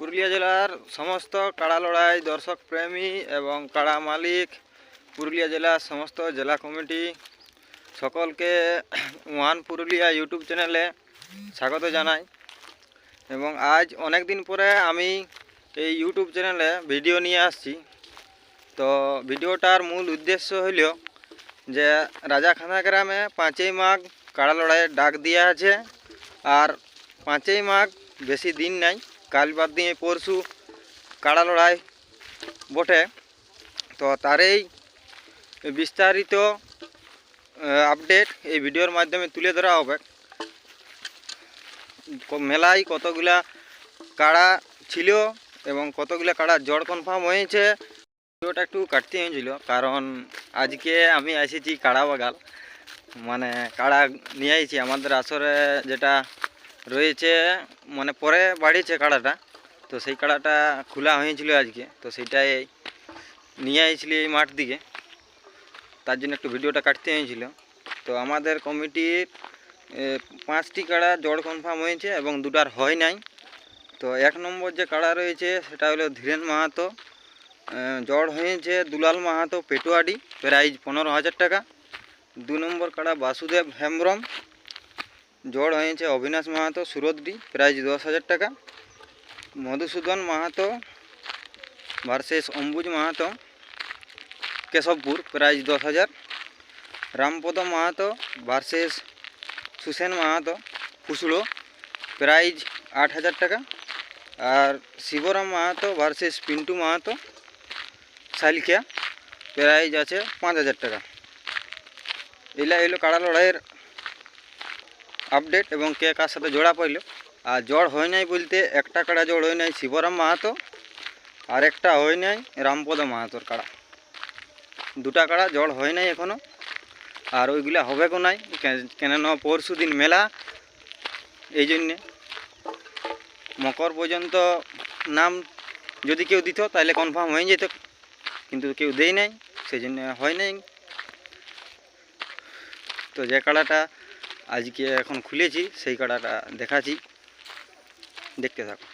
পুরুলিয়া জেলার সমস্ত কাড়া লড়াই দর্শক প্রেমী এবং কাড়া মালিক, পুরুলিয়া জেলার সমস্ত জেলা কমিটি সকলকে ওয়ান পুরুলিয়া ইউটিউব চ্যানেলে স্বাগত জানাই। এবং আজ অনেক দিন পরে আমি এই ইউটিউব চ্যানেলে ভিডিও নিয়ে আসছি। তো ভিডিওটার মূল উদ্দেশ্য হইল যে রাজাখানা গ্রামে 5ই মাঘ কাড়া লড়াইয়ের ডাক দেওয়া আছে। আর 5ই মাঘ বেশি দিন নাই, কাল বাদ দিয়ে পরশু কাড়া লড়াই বটে। তো তারই বিস্তারিত আপডেট এই ভিডিওর মাধ্যমে তুলে ধরা হবে। মেলায় কতগুলা কাড়া ছিল এবং কতগুলা কাড়া জড় কনফার্ম হয়েছে। ভিডিওটা একটু কাটতে হয়েছিল কারণ আজকে আমি এসেছি কাড়া বাগাল, মানে কাড়া নিয়ে আইছি আমাদের আসরে যেটা রয়েছে, মানে পরে বাড়িছে কাড়াটা। তো সেই কাড়াটা খোলা হয়েছিল আজকে, তো সেইটাই নিয়ে আইছিলি এই মাঠ দিকে, তার জন্য একটু ভিডিওটা কাটতে হয়েছিল। তো আমাদের কমিটির 5টি কাড়া জড় কনফার্ম হয়েছে এবং 2টার হয় নাই। তো 1 নম্বর যে কাড়া রয়েছে সেটা হলো ধীরেন মাহাতো, জড় হয়েছে দুলাল মাহাতো পেটুয়াডি, প্রাইজ 15,000 টাকা। 2 নম্বর কাড়া বাসুদেব হেমব্রম, জড় হয়েছে অবিনাশ মাহাতো সুরতডি, প্রাইজ 10,000 টাকা। Madhusudan Mahato versus Ambuj Mahato Keshabpur, prize 10,000। Rampada Mahato versus Susen Mahato Phusuro, prize 8,000 টাকা। আর শিবরাম মাহাতো ভার্সেস পিন্টু মাহাতো শালিখিয়া, প্রাইজ আছে 5,000 টাকা। এলা এলো কাড়া লড়াইয়ের আপডেট এবং কে কার সাথে জোড়া পাইল। আর জড় হয় নাই বলতে একটা কাড়া জড় হয় নাই শিবরাম মাহাতো, আর একটা হয় নাই রামপদ মাহাতোর কাড়া। 2টা কাড়া জড় হয় নাই এখনও, আর ওইগুলা হবে কো নাই, কেননা পরশু দিন মেলা, এই জন্যে মকর পর্যন্ত নাম যদি কেউ দিত তাহলে কনফার্ম হয়ে যেত, কিন্তু কেউ দেয় নাই, সেই জন্য হয় নাই। তো যে কাড়াটা আজকে এখন খুলেছি সেই কাড়াটা দেখাচ্ছি, দেখতে থাকো।